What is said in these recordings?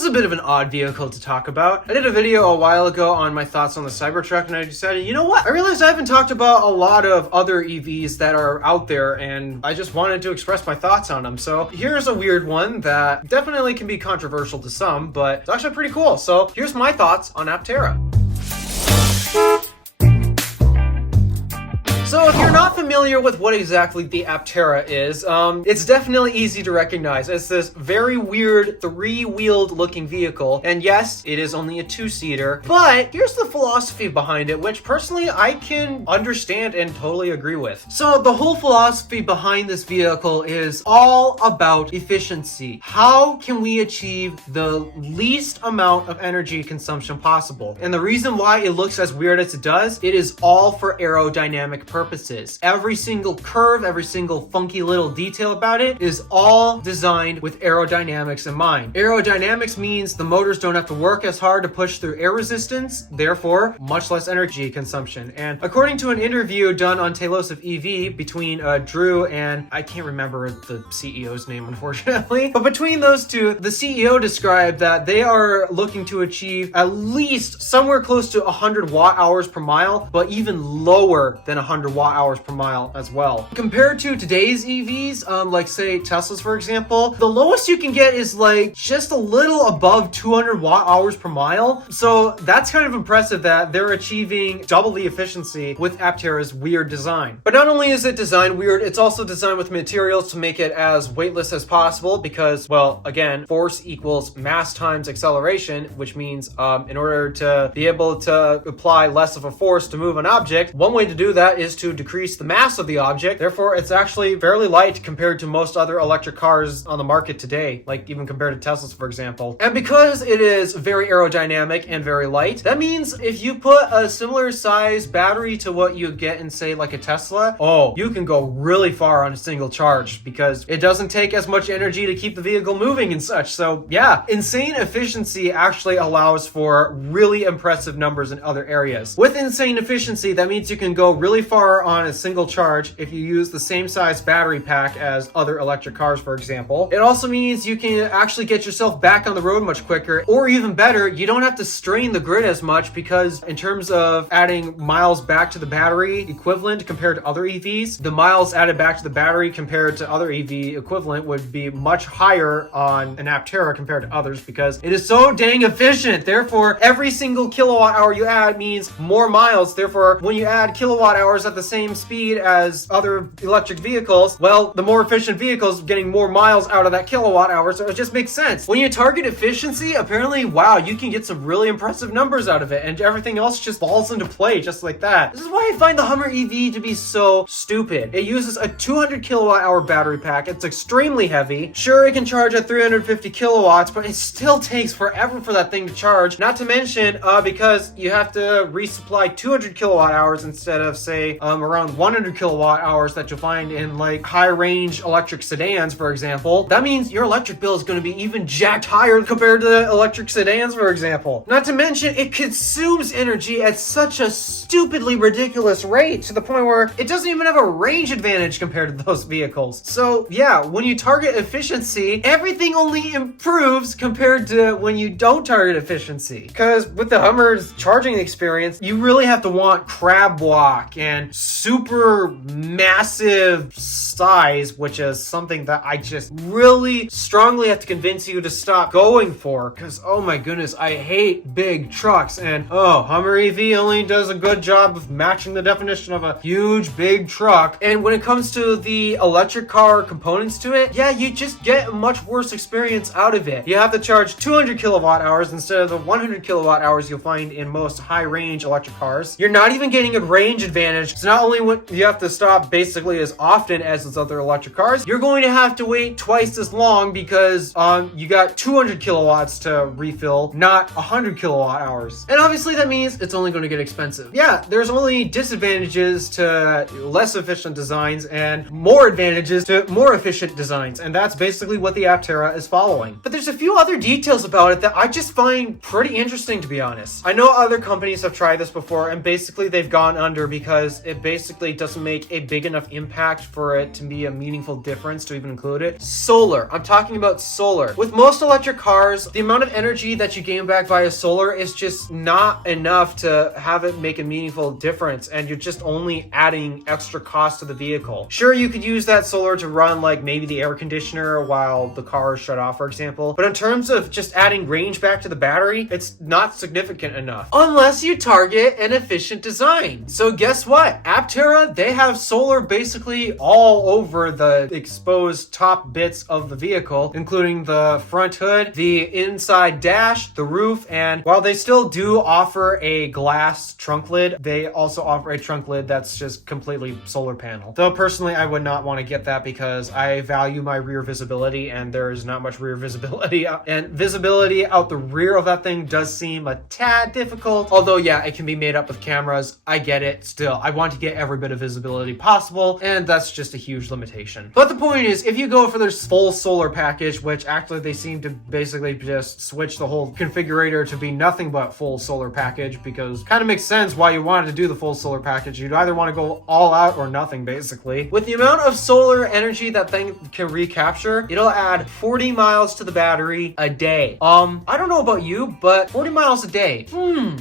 This is a bit of an odd vehicle to talk about. I did a video a while ago on my thoughts on the Cybertruck, and I decided, you know what? I realized I haven't talked about a lot of other EVs that are out there, and I just wanted to express my thoughts on them. So here's a weird one that definitely can be controversial to some, but it's actually pretty cool. So here's my thoughts on Aptera. So if you're not familiar with what exactly the Aptera is, it's definitely easy to recognize. It's this very weird three-wheeled looking vehicle. And yes, it is only a two-seater, but here's the philosophy behind it, which personally I can understand and totally agree with. So the whole philosophy behind this vehicle is all about efficiency. How can we achieve the least amount of energy consumption possible? And the reason why it looks as weird as it does, it is all for aerodynamic purposes. Every single curve, every single funky little detail about it is all designed with aerodynamics in mind. Aerodynamics means the motors don't have to work as hard to push through air resistance, therefore much less energy consumption. And according to an interview done on Talos of EV between Drew and I can't remember the CEO's name, unfortunately, but between those two, the CEO described that they are looking to achieve at least somewhere close to 100 watt hours per mile, but even lower than 100 watt hours per mile as well. Compared to today's EVs, like say Teslas for example, the lowest you can get is like just a little above 200 watt hours per mile. So that's kind of impressive that they're achieving double the efficiency with Aptera's weird design. But not only is it designed weird, it's also designed with materials to make it as weightless as possible because, well, again, force equals mass times acceleration, which means in order to be able to apply less of a force to move an object, one way to do that is to decrease the mass of the object. Therefore, it's actually fairly light compared to most other electric cars on the market today, like even compared to Teslas, for example. And because it is very aerodynamic and very light, that means if you put a similar size battery to what you get in, say, like a Tesla, oh, you can go really far on a single charge because it doesn't take as much energy to keep the vehicle moving and such. So yeah, insane efficiency actually allows for really impressive numbers in other areas. With insane efficiency, that means you can go really far on a single charge if you use the same size battery pack as other electric cars, for example. It also means you can actually get yourself back on the road much quicker, or even better, you don't have to strain the grid as much because in terms of adding miles back to the battery equivalent compared to other EVs, the miles added back to the battery compared to other EV equivalent would be much higher on an Aptera compared to others because it is so dang efficient. Therefore, every single kilowatt hour you add means more miles. Therefore, when you add kilowatt hours at the same speed as other electric vehicles, well, the more efficient vehicles getting more miles out of that kilowatt hour, so it just makes sense. When you target efficiency, apparently, wow, you can get some really impressive numbers out of it, and everything else just falls into play just like that. This is why I find the Hummer EV to be so stupid. It uses a 200 kilowatt hour battery pack. It's extremely heavy. Sure, it can charge at 350 kilowatts, but it still takes forever for that thing to charge. Not to mention, because you have to resupply 200 kilowatt hours instead of, say, around 100 kilowatt hours that you'll find in like high range electric sedans, for example. That means your electric bill is going to be even jacked higher compared to electric sedans, for example. Not to mention, it consumes energy at such a stupidly ridiculous rate to the point where it doesn't even have a range advantage compared to those vehicles. So yeah, when you target efficiency, everything only improves compared to when you don't target efficiency. Because with the Hummer's charging experience, you really have to want crab walk and super massive size, which is something that I just really strongly have to convince you to stop going for, because oh my goodness, I hate big trucks, and oh, Hummer EV only does a good job of matching the definition of a huge big truck. And when it comes to the electric car components to it, yeah, you just get a much worse experience out of it. You have to charge 200 kilowatt hours instead of the 100 kilowatt hours you'll find in most high range electric cars. You're not even getting a range advantage. So not only would you have to stop basically as often as those other electric cars, you're going to have to wait twice as long because you got 200 kilowatts to refill, not 100 kilowatt hours. And obviously that means it's only going to get expensive. Yeah, there's only disadvantages to less efficient designs and more advantages to more efficient designs, and that's basically what the Aptera is following. But there's a few other details about it that I just find pretty interesting, to be honest. I know other companies have tried this before and basically they've gone under because it basically doesn't doesn't make a big enough impact for it to be a meaningful difference to even include it. Solar. I'm talking about solar. With most electric cars, the amount of energy that you gain back via solar is just not enough to have it make a meaningful difference, and you're just only adding extra cost to the vehicle. Sure, you could use that solar to run like maybe the air conditioner while the car is shut off, for example, but in terms of just adding range back to the battery, it's not significant enough. Unless you target an efficient design. So guess what? Aptera, they have solar basically all over the exposed top bits of the vehicle, including the front hood, the inside dash, the roof, and while they still do offer a glass trunk lid, they also offer a trunk lid that's just completely solar panel. Though personally, I would not want to get that because I value my rear visibility, and there is not much rear visibility, and visibility out the rear of that thing does seem a tad difficult. Although, yeah, it can be made up with cameras. I get it. Still, I want to get every bit of visibility possible, and that's just a huge limitation. But the point is, if you go for this full solar package, which actually they seem to basically just switch the whole configurator to be nothing but full solar package, because kind of makes sense why you wanted to do the full solar package. You'd either want to go all out or nothing, basically. With the amount of solar energy that thing can recapture, it'll add 40 miles to the battery a day. I don't know about you, but 40 miles a day.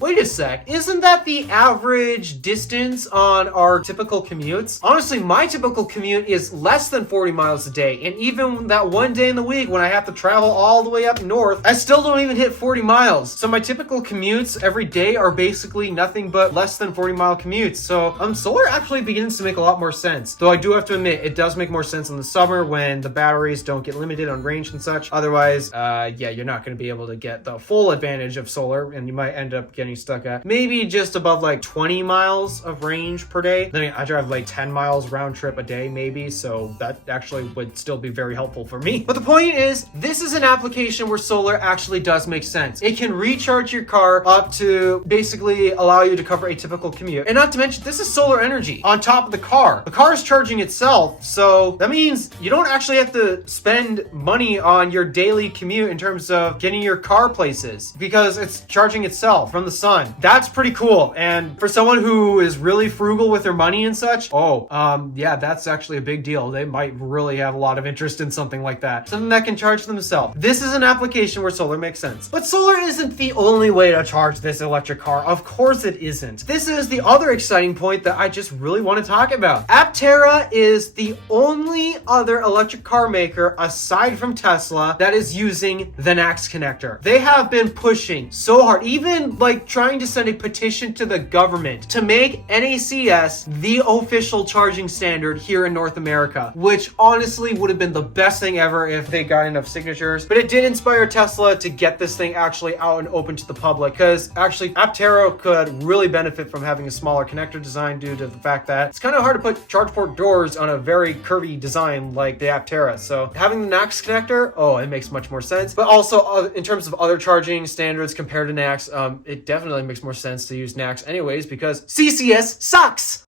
Wait a sec. Isn't that the average distance on our typical commutes? Honestly, my typical commute is less than 40 miles a day. And even that one day in the week when I have to travel all the way up north, I still don't even hit 40 miles. So my typical commutes every day are basically nothing but less than 40-mile commutes. So solar actually begins to make a lot more sense. Though I do have to admit, it does make more sense in the summer when the batteries don't get limited on range and such. Otherwise, yeah, you're not going to be able to get the full advantage of solar, and you might end up getting stuck at maybe just above like 20 miles of range per day. Then I drive like 10 miles round trip a day maybe, so that actually would still be very helpful for me. But the point is, this is an application where solar actually does make sense. It can recharge your car up to basically allow you to cover a typical commute. And not to mention, this is solar energy on top of the car. The car is charging itself, so that means you don't actually have to spend money on your daily commute in terms of getting your car places, because it's charging itself from the sun. That's pretty cool. And for someone who is really frugal with their money and such, yeah, that's actually a big deal. They might really have a lot of interest in something like that. Something that can charge themselves. This is an application where solar makes sense. But solar isn't the only way to charge this electric car. Of course it isn't. This is the other exciting point that I just really want to talk about. Aptera is the only other electric car maker aside from Tesla that is using the NACS connector. They have been pushing so hard, even like trying to send a petition to the government to make NACS the official charging standard here in North America, which honestly would have been the best thing ever if they got enough signatures. But it did inspire Tesla to get this thing actually out and open to the public, because actually Aptera could really benefit from having a smaller connector design due to the fact that it's kind of hard to put charge port doors on a very curvy design like the Aptera. So having the NACS connector, it makes much more sense. But also in terms of other charging standards compared to NACS, it definitely makes more sense to use NACS anyways, because CCS sucks.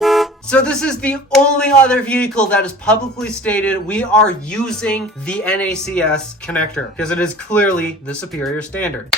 So this is the only other vehicle that is publicly stated we are using the NACS connector, because it is clearly the superior standard.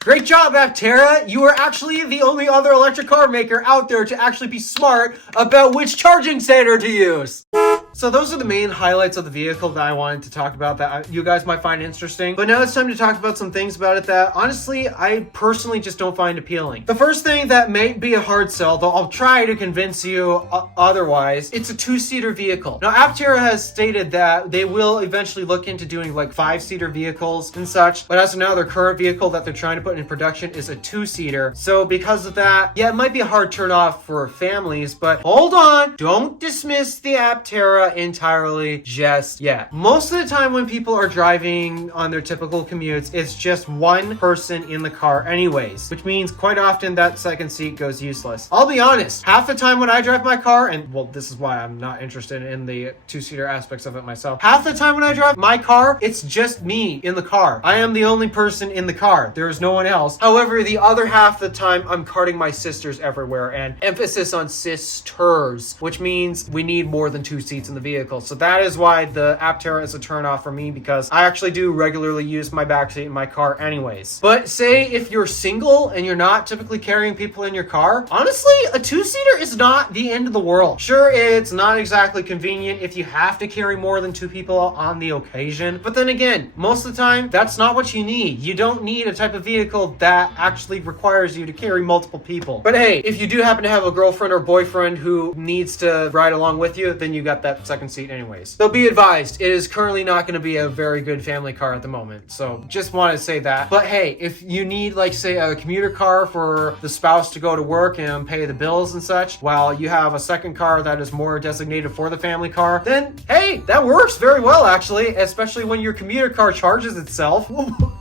Great job, Aptera! You are actually the only other electric car maker out there to actually be smart about which charging standard to use. So those are the main highlights of the vehicle that I wanted to talk about that you guys might find interesting. But now it's time to talk about some things about it that honestly, I personally just don't find appealing. The first thing that may be a hard sell, though I'll try to convince you otherwise, it's a 2-seater vehicle. Now, Aptera has stated that they will eventually look into doing like 5-seater vehicles and such. But as of now, their current vehicle that they're trying to put in production is a 2-seater. So because of that, yeah, it might be a hard turn off for families, but hold on, don't dismiss the Aptera entirely just yet. Most of the time when people are driving on their typical commutes, it's just one person in the car anyways, which means quite often that second seat goes useless. I'll be honest, half the time when I drive my car, and well, this is why I'm not interested in the 2-seater aspects of it myself, half the time when I drive my car, it's just me in the car. I am the only person in the car. There is no one else. However, the other half of the time, I'm carting my sisters everywhere, and emphasis on sisters, which means we need more than 2 seats in in the vehicle. So that is why the Aptera is a turnoff for me, because I actually do regularly use my backseat in my car anyways. But say if you're single and you're not typically carrying people in your car, honestly, a two-seater is not the end of the world. Sure, it's not exactly convenient if you have to carry more than two people on the occasion. But then again, most of the time, that's not what you need. You don't need a type of vehicle that actually requires you to carry multiple people. But hey, if you do happen to have a girlfriend or boyfriend who needs to ride along with you, then you got that second seat anyways. So be advised, it is currently not going to be a very good family car at the moment. So just want to say that. But hey, if you need, like, say, a commuter car for the spouse to go to work and pay the bills and such, while you have a second car that is more designated for the family car, then hey, that works very well actually, especially when your commuter car charges itself.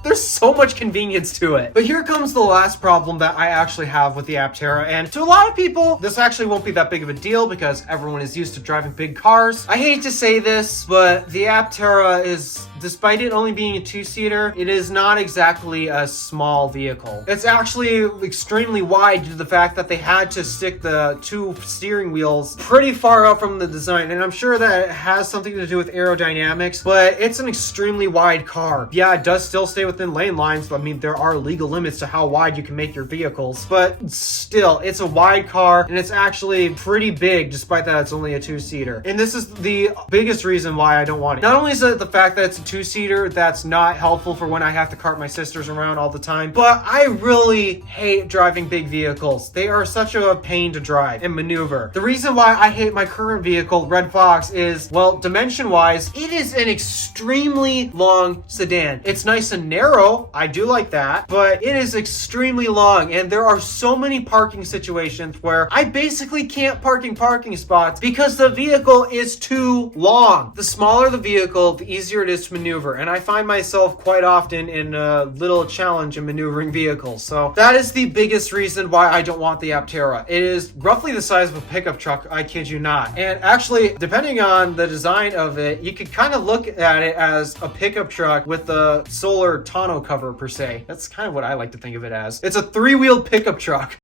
There's so much convenience to it. But here comes the last problem that I actually have with the Aptera, and to a lot of people, this actually won't be that big of a deal because everyone is used to driving big cars. I hate to say this, but the Aptera is, despite it only being a two-seater, it is not exactly a small vehicle. It's actually extremely wide due to the fact that they had to stick the two steering wheels pretty far out from the design, and I'm sure that it has something to do with aerodynamics, but it's an extremely wide car. Yeah, it does still stay within lane lines. I mean, there are legal limits to how wide you can make your vehicles, but still, it's a wide car, and it's actually pretty big despite that it's only a two-seater. And this is the biggest reason why I don't want it. Not only is it the fact that it's a two-seater that's not helpful for when I have to cart my sisters around all the time, but I really hate driving big vehicles. They are such a pain to drive and maneuver. The reason why I hate my current vehicle, Red Fox, is, well, dimension-wise, it is an extremely long sedan. It's nice and narrow, I do like that, but it is extremely long, and there are so many parking situations where I basically can't park in parking spots because the vehicle is too long. The smaller the vehicle, the easier it is to maneuver, and I find myself quite often in a little challenge in maneuvering vehicles. So that is the biggest reason why I don't want the Aptera. It is roughly the size of a pickup truck, I kid you not. And actually, depending on the design of it, you could kind of look at it as a pickup truck with the solar tonneau cover per se. That's kind of what I like to think of it as. It's a three-wheeled pickup truck.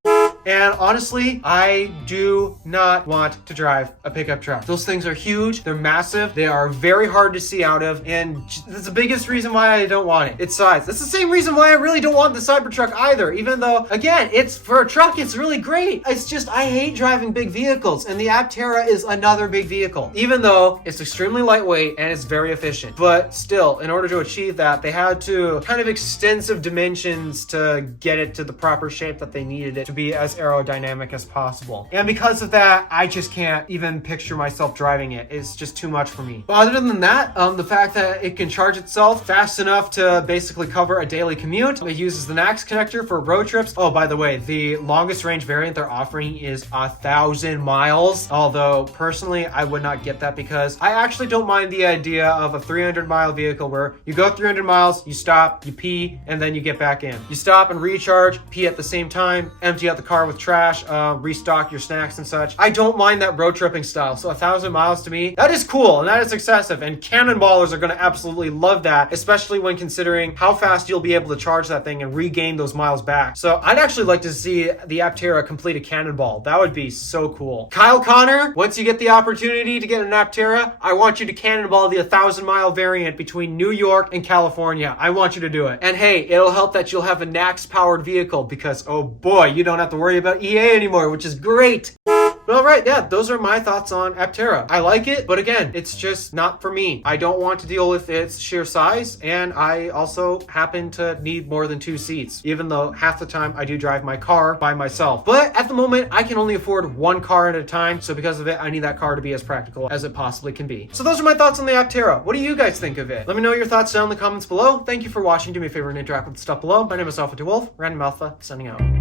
And honestly, I do not want to drive a pickup truck. Those things are huge, they're massive, they are very hard to see out of, and that's the biggest reason why I don't want it. Its size. That's the same reason why I really don't want the Cybertruck either, even though, again, it's for a truck, it's really great. It's just, I hate driving big vehicles, and the Aptera is another big vehicle, even though it's extremely lightweight and it's very efficient. But still, in order to achieve that, they had to kind of extensive dimensions to get it to the proper shape that they needed it to be as aerodynamic as possible. And because of that, I just can't even picture myself driving it. It's just too much for me. But other than that, the fact that it can charge itself fast enough to basically cover a daily commute. It uses the NAX connector for road trips. Oh, by the way, the longest range variant they're offering is 1,000 miles. Although personally, I would not get that because I actually don't mind the idea of a 300-mile vehicle where you go 300 miles, you stop, you pee, and then you get back in. You stop and recharge, pee at the same time, empty out the car with trash, restock your snacks and such. I don't mind that road tripping style. So 1,000 miles to me, that is cool and that is excessive. And cannonballers are going to absolutely love that, especially when considering how fast you'll be able to charge that thing and regain those miles back. So I'd actually like to see the Aptera complete a cannonball. That would be so cool. Kyle Connor, once you get the opportunity to get an Aptera, I want you to cannonball the 1,000-mile variant between New York and California. I want you to do it. And hey, it'll help that you'll have a NAX-powered vehicle because, oh boy, you don't have to worry about EA anymore, which is great. But all right, yeah, those are my thoughts on Aptera. I like it, but again, it's just not for me. I don't want to deal with its sheer size, and I also happen to need more than 2 seats, even though half the time I do drive my car by myself. But at the moment, I can only afford 1 car at a time, so because of it, I need that car to be as practical as it possibly can be. So those are my thoughts on the Aptera. What do you guys think of it? Let me know your thoughts down in the comments below. Thank you for watching. Do me a favor and interact with the stuff below. My name is DeWolf, Random Alpha, signing out.